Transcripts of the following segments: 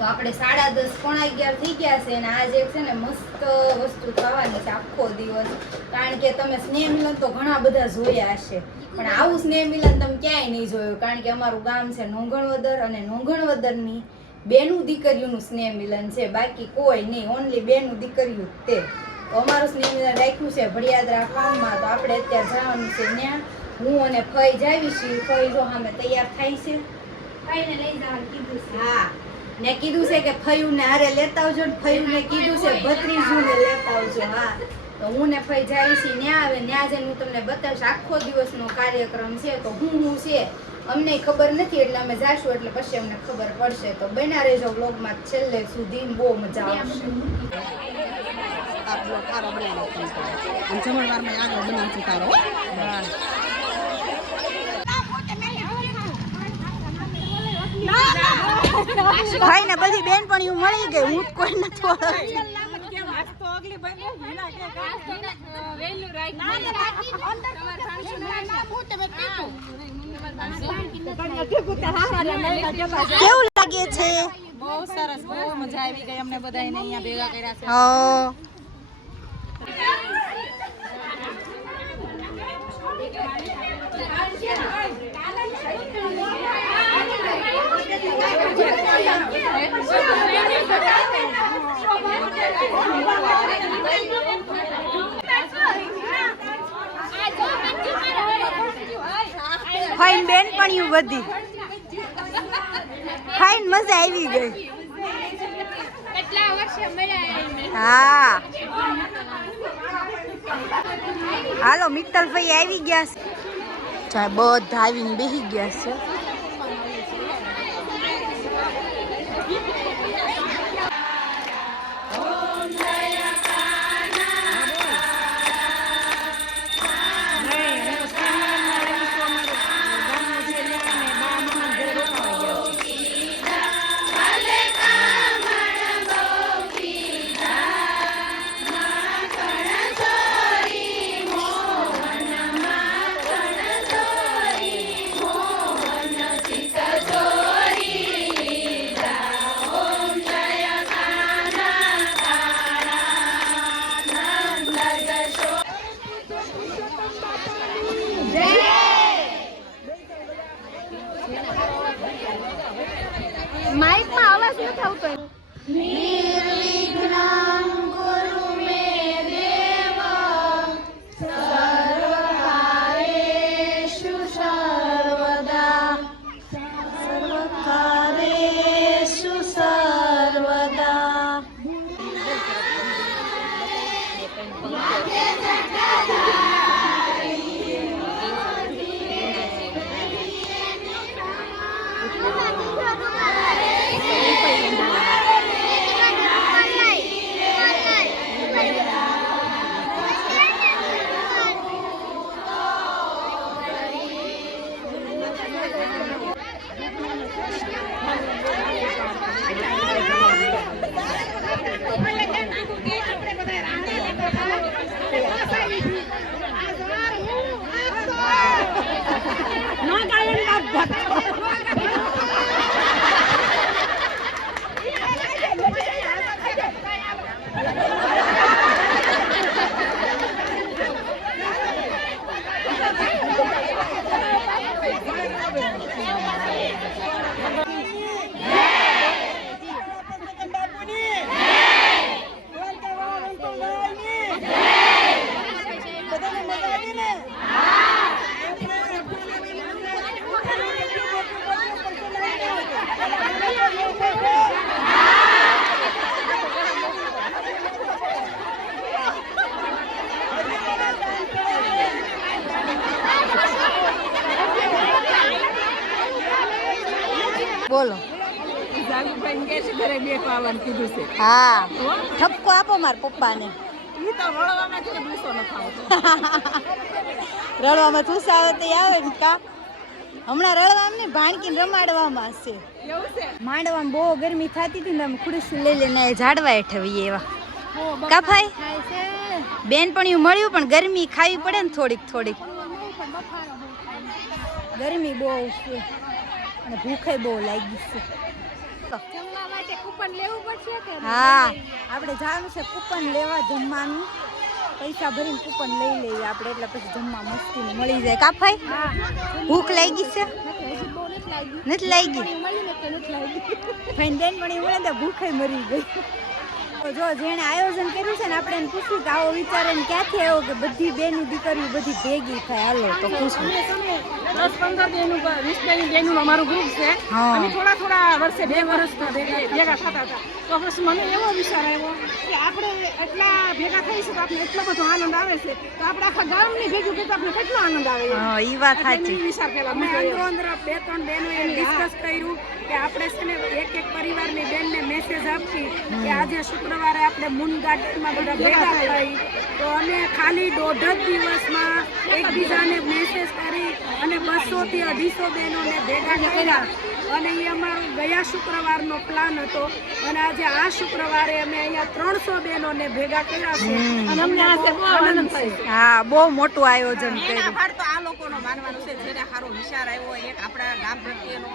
તો આપણે 10:30 પોણા 11 થઈ ગયા છે અને આજે છે ને મસ્ત વસ્તુ ખાવાની છે આખો દિવસ. કારણ કે તમે સ્નેહ મિલન તો ઘણા બધા જોયા હશે, પણ આવું સ્નેહ મિલન તમે ક્યાંય નહીં જોયું. કારણ કે અમારું ગામ છે નોંગણવદર અને નોંગણવદરની બેનું દીકરીઓનું સ્નેહ મિલન છે, બાકી કોઈ નહીં, ઓનલી બેનું દીકરીઓ તે. તો અમારું સ્નેહ મિલન રાખ્યું છે ભડિયાદરા ફાર્મમાં. તો આપણે અત્યારે જવાનું છે ત્યાં. હું અને ફઈ જાવી છીએ. ફઈ જો સામે તૈયાર થાય છે. ફઈને લઈ જવાનું કીધું છે. હા, ને કીધું છે કે ફયુને હારે લેતા આવજો ને ફયુને કીધું છે ભત્રીજુને લેતા આવજો. હા, તો હું ને ફઈ જાવી છીએ ન્યા. આવે ન્યા જઈને હું તમને બતાવીશ આખો દિવસનો કાર્યક્રમ છે. તો હું છે અમને ખબર નથી, એટલે અમે જાશું એટલે પછી અમને ખબર પડશે. તો બન્યા રહેજો વ્લોગમાં છેલ્લે સુધી, બહુ મજા આવશે. જમણવારમાં આગળ બનાવશું તારો. ભાઈ ને બધી બેનપણીઓ મળી ગઈ, હું કોઈ નથી ઓળખતી. કેવું લાગે છે? બહુ સરસ, બહુ મજા આવી ગઈ અમને બધાને અહીંયા ભેગા કર્યા છે. હા, ફાઈન બેનપણીઓ બધી ફાઈન, મજા આવી ગઈ. હા, હાલો મિત્તલભાઈ આવી ગયા છે, બધા આવીને બેસી ગયા છે. માઇકમાં અવાજ નથી આવતો. બોલો. હા, ઠપકો આપો મારા પપ્પાને. રડવામાં તુસા આવે તે આવે ને કા. હમણાં રડવામાં ને ભાણકીને રમાડવામાં છે. માંડવામાં બહુ ગરમી થતી હતી ને અમે ખુરશી લઈ લઈને ઝાડવા હેઠવીએ એવા. કાફાઈ બેનપણીયું મળ્યું, પણ ગરમી ખાવી પડે ને થોડીક થોડીક. ગરમી બહુ છે અને ભૂખે બહુ લાગી છે. જમવા માટે કૂપન લેવું પડશે કે હા આપણે જવાનું છે કૂપન લેવા જમવાનું પૈસા ભરીને કૂપન લઈ લઈએ આપણે એટલે પછી જમવા મસ્તીનું મળી જાય કા ભાઈ ભૂખ લાગી છે નથી લાગી ફાઈન બેન મળી મળે તો ભૂખે મરી ગઈ તો જો જેણે આયોજન કર્યું છે ને આપણે એને પૂછ્યું કે આવો વિચાર એને ક્યાંથી આવ્યો કે બધી બેની દીકરીઓ બધી ભેગી થાય હાલો તો પૂછું 10-15 બેનું 20 બેનું અમારું ગ્રુપ છે અમે થોડા વર્ષે 2 વર્ષમાં ભેગા થતા હતા તો પછી મને એવો વિચાર આવ્યો કે આપણે એટલા ભેગા થઈશું તો આપણે એટલો બધો આનંદ આવે છે તો આપણે આખા ગામની ભેગું કે આપણે કેટલો આનંદ આવે હા ઈ વાત સાચી વિચાર કર્યો અમે અંદર 2-3 બહેનો એ ડિસ્કસ કર્યું કે આપણે છે ને એક પરિવારની બેનને મેસેજ આપી કે આજે શુક્રવારે આપણે મૂન ગાર્ડનમાં બધા ભેગા થઈ તો અમે ખાલી 1.5 દિવસમાં એકબીજાને મેસેજ કરી અને 200 થી 250 બહેનોને ભેગા કર્યા અને એ અમારો ગયા શુક્રવારનો પ્લાન હતો અને આજે આ શુક્રવારે અમે અહીંયા 300 બહેનોને ભેગા કર્યા છે અને અમને આજે બહુ આનંદ થયો હા બહુ મોટું આયોજન કર્યું તો આ લોકોનો માનવાનું છે જેને સારો વિચાર આવ્યો એક આપણા ગામ પ્રત્યેનો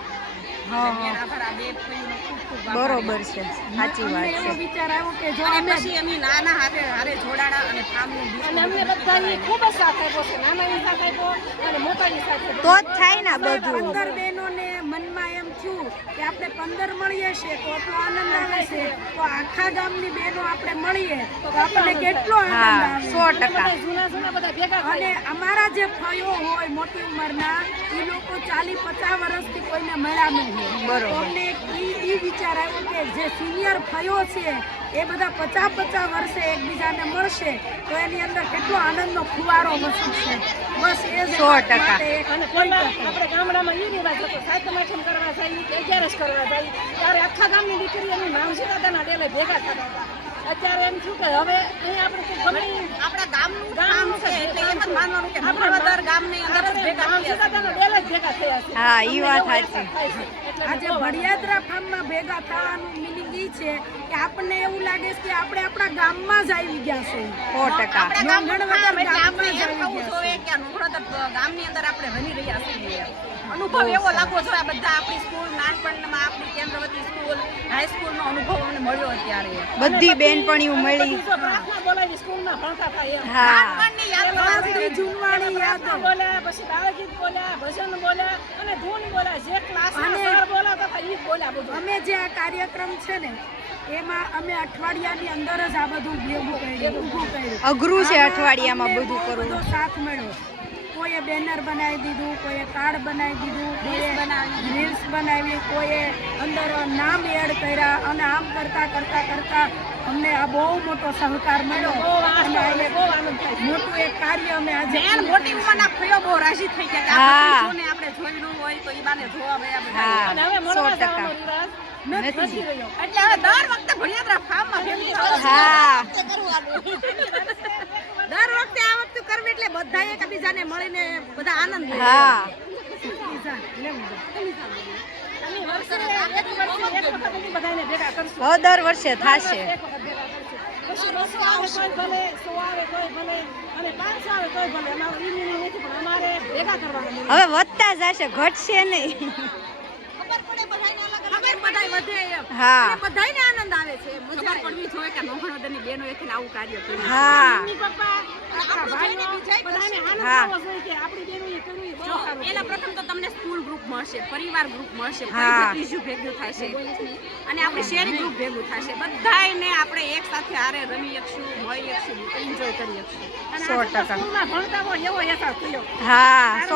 બરોબર છે સાચી વાત છે વિચાર આવ્યો કે જો અમે પછી અમે નાના હારે જોડાણા અને કામનું અને અમને બધાની ખૂબ જ સાથ આપ્યો છે નાનાની સાથ આપ્યો અને મોટાની સાથ આપ્યો તો જ થાય ને બધું 15 બહેનોને મનમાં એમ થયું કે આપણે 15 મળીએ છીએ તો એટલો આનંદ આવે છે તો આખા ગામની બહેનો આપણે મળીએ તો આપણને કેટલો આનંદ આવે 100% જૂના બધા ભેગા અને અમારા જે ફયો હોય મોટી ઉંમરના એ લોકો 40-50 વર્ષથી કોઈને મળ્યા નહીં બરોબર અમને ઈ વિચાર આવ્યો કે જે સિનિયર ફયો છે એ બધા 50-50 વર્ષે એકબીજાને મળશે તો એની અંદર કેટલો આનંદનો ફુવારો વસશે બસ એ 100% અને આપણે ગામડામાં એ રિવાજ હતો સાતમાઠમ કરવા જાય કે 11 કરવા જાય ત્યારે આખા ગામની દીકરીઓની માવજી દાદાના ડેલે ભેગા થતા હતા અત્યારે એમ થયું કે હવે અહીં આપણે ગમે આપણા ગામનું ગામ છે એટલે એમ જ માનવાનું કે આપણા ગામની અંદર જ ભેગા માવજી દાદાના ડેલે જ ભેગા થયા છે હા ઈ વાત સાચી આજે ભડિયાદરા ફાર્મમાં ભેગા થવાનું મિનિંગ ઈ છે કે આપણને એવું લાગે છે કે આપણે આપણા ગામમાં જ આવી ગયા છે 100% ગામની અંદર આપણે બની રહ્યા છીએ અનુભવ એવો લાગવો જોઈએ બધા આપણી સ્કૂલ નાનપણમાં આપણી કેન્દ્રવતી સ્કૂલ હાઈસ્કૂલનો અનુભવ અમને મળ્યો અત્યારે બધી બેનપણીઓ મળી પ્રાર્થના બોલાવી સ્કૂલમાં ભણતા હતા હા નાનપણની યાદ જૂનવાણી યાદ બોલ્યા પછી બાળગીત બોલ્યા ભજન બોલ્યા અને ધૂન બોલ્યા જે ક્લાસમાં સર બોલાતા હતા ઈ બોલ્યા બધું અમે જે આ કાર્યક્રમ છે ને એમાં અમે અઠવાડિયાની અંદર જ આ બધું ભેગું કર્યું અઘરું છે અઠવાડિયામાં બધું કરવું સાથ મળ્યો કોઈએ બેનર બનાવી દીધું કોઈએ કાર્ડ બનાવી દીધું કોઈએ રીલ્સ બનાવી કોઈએ અંદર નામ એડ કર્યા અને આમ કરતા અમને આ બહુ મોટો સહકાર મળ્યો અને મોટું એક કાર્ય અમે આજે મોટી ઉંમરના ફળો બહુ રાજી થઈ ગયા આપણે જોયું હોય તો ઈ બાને જોવા ગયા અને હવે મળવા જવાનો રિવાજ નથી રહ્યો એટલે હવે દર વખતે ભડિયાદરા ફાર્મમાં ભેગું હા દર વખતે આ વખતે કરવી એટલે બધા એકબીજાને મળીને બધા આનંદ લે હા દર વર્ષે થશે હવે વધતા જશે ઘટશે નહીં હા બધાને આનંદ આવે છે મજા પડવી જોઈએ કે નોખણોદરની બહેનો એથી આવું કાર્ય કર્યું હા એના પ્રથમ તો તમને સ્કૂલ ગ્રુપ મળશે પરિવાર ગ્રુપ મળશે ત્રીજું ભેગું થશે અને આપણે શેરી ગ્રુપ ભેગું થશે બધાને આપણે એક સાથે હારે રમી શકશું મળી શકશું એન્જોય કરી શકશું 100% ભણતા હોય એવો અહેસાસ થયો હા 100%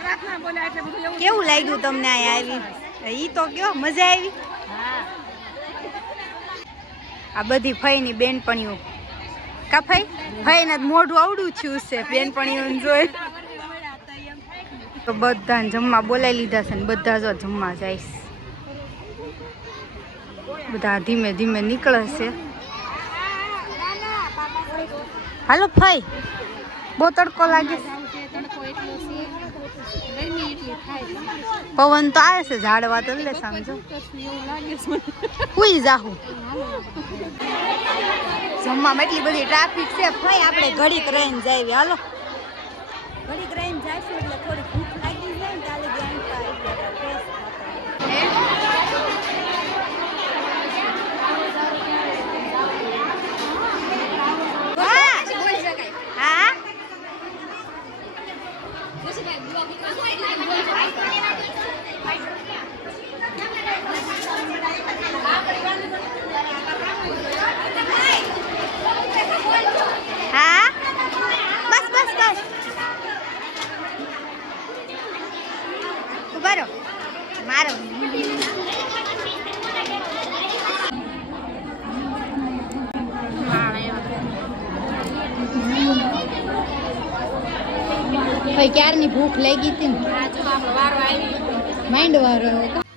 પ્રાર્થના બોલ્યા એટલે બધું એવું કેવું લાગ્યું તમને અહીંયા આવી ઈ તો કયો મજા આવી આ બધી ફઈની બેનપણીઓ કા ફઈને મોઢું આવડું થયું છે બેનપણીઓને જોઈ તો બધાને જમવા બોલાવી લીધા છે ને બધા જો જમવા જાય બધા ધીમે ધીમે નીકળે છે હાલો ફઈ બહુ તડકો લાગે પવન તો આવે છે ઝાડવા તો લે સમજો હુઈ જાહું જમવામાં એટલી બધી ટ્રાફિક છે ભાઈ આપણે ઘડીક રહીને જાય હાલો ઘડીક રહીને જઈશું એટલે થોડી ભૂખ લાગી જાય ને તાલે ભાઈ ક્યારની ભૂખ લાગી હતી ને માઇન્ડ વારો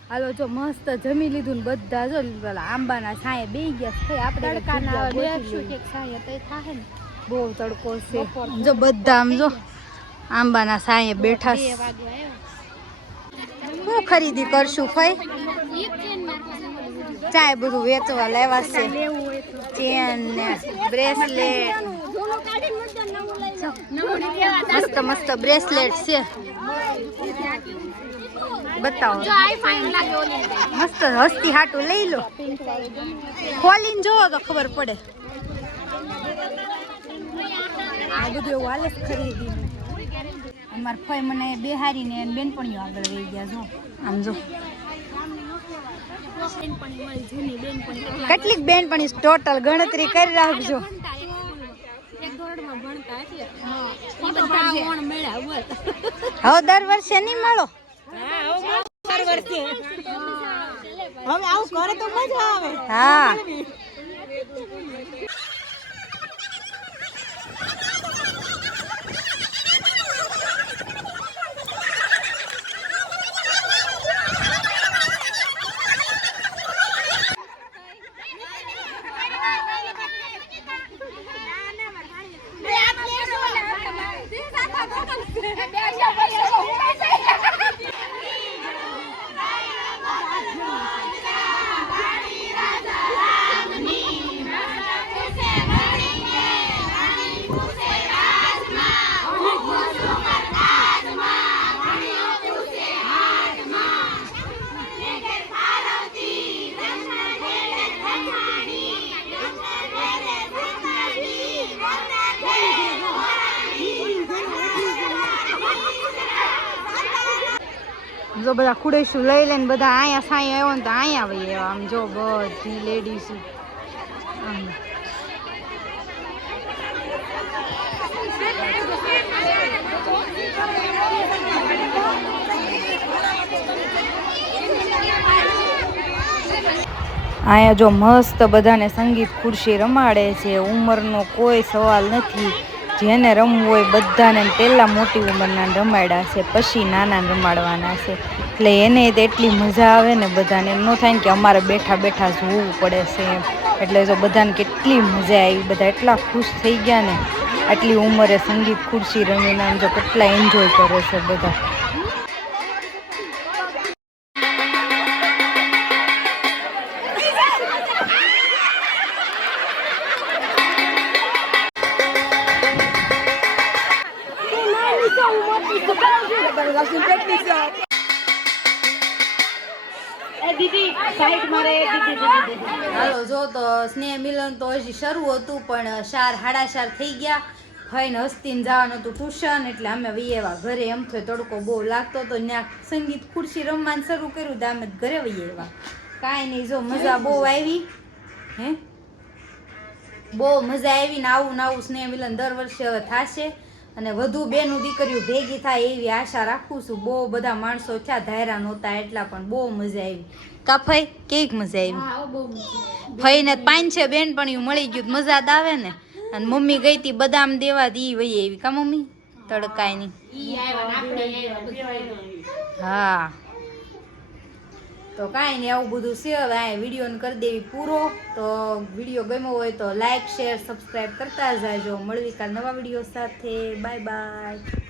હાલો જો મસ્ત જમી લીધું ને બધા જો આંબાના છાંયે બેહી ગયા છે આપણે તડકાના લેશું કે છાંયે તો થાય ને બહુ તડકો છે જો બધા આમ જો આંબાના છાંયે બેઠા છે શું ખરીદી કરશું ભાઈ ચાય બધું વેચવા લેવા છે ચેન ને બ્રેસલેટ મસ્ત મસ્ત બ્રેસલેટ છે બતાવો મસ્ત હસ્તી હાટું લઈ લો ખોલીને જોવો તો ખબર પડે આ બધું એવું હાલે ખરીદી અમાર ફઈ મને બેહારીને બેનપણીઓ આગળ વહી ગયા જો આમ જો કેટલીક બેનપણી ટોટલ ગણતરી કરી રાખજો હવે દર વર્ષે નહીં મળો હા જો બધા ખુડેશું લઈ લઈને બધા અહીંયા સાંઈ આવ્યો ને તો અહીંયા વહી આવ્યા આમ જો બધી લેડીઝ આમ અહીંયા જો મસ્ત બધાને સંગીત ખુરશી રમાડે છે ઉંમરનો કોઈ સવાલ નથી જેને રમવું હોય બધાને પહેલાં મોટી ઉંમરના રમાડ્યા છે પછી નાના રમાડવાના છે એટલે એને તો એટલી મજા આવે ને બધાને એમ ન થાય ને કે અમારે બેઠા બેઠા જોવું પડે છે એમ એટલે જો બધાને કેટલી મજા આવી બધા એટલા ખુશ થઈ ગયા ને આટલી ઉંમરે સંગીત ખુરશી રમીને આમ જો કેટલા એન્જોય કરે છે બધા હાલો જો તો સ્નેહ મિલન તો હજી શરૂ હતું પણ 4:30 થઈ ગયા ભાઈને હસ્તીને જવાનું હતું ટ્યુશન એટલે અમે વહી આવ્યા ઘરે એમ તો તડકો બહુ લાગતો હતો ત્યાં સંગીત ખુરશી રમવાનું શરૂ કર્યું તો અમે ઘરે વહી આવ્યા કાંઈ નહીં જો મજા બહુ આવી હે બહુ મજા આવી ને આવું સ્નેહ મિલન દર વર્ષે હવે થશે અને વધુ બેનું દીકરીઓ ભેગી થાય એવી આશા રાખું છું બહુ બધા માણસો થયા ધાયરા નહોતા એટલા પણ બહુ મજા આવી કા ફઈ કેક મજા આવી ફઈને 5-6 બેનપણીઓ મળી ગયું મજા જ આવે ને અને મમ્મી ગઈ હતી બદામ દેવા દી વહી આવી કા મમ્મી તડકાય ની હા તો કાંઈ નહીં આવું બધું છે હવે આ વિડીયોને કરી દેવી પૂરો તો વિડીયો ગમ્યો હોય તો લાઈક શેર સબસ્ક્રાઈબ કરતા જાજો મળવી કાલ નવા વિડીયો સાથે બાય બાય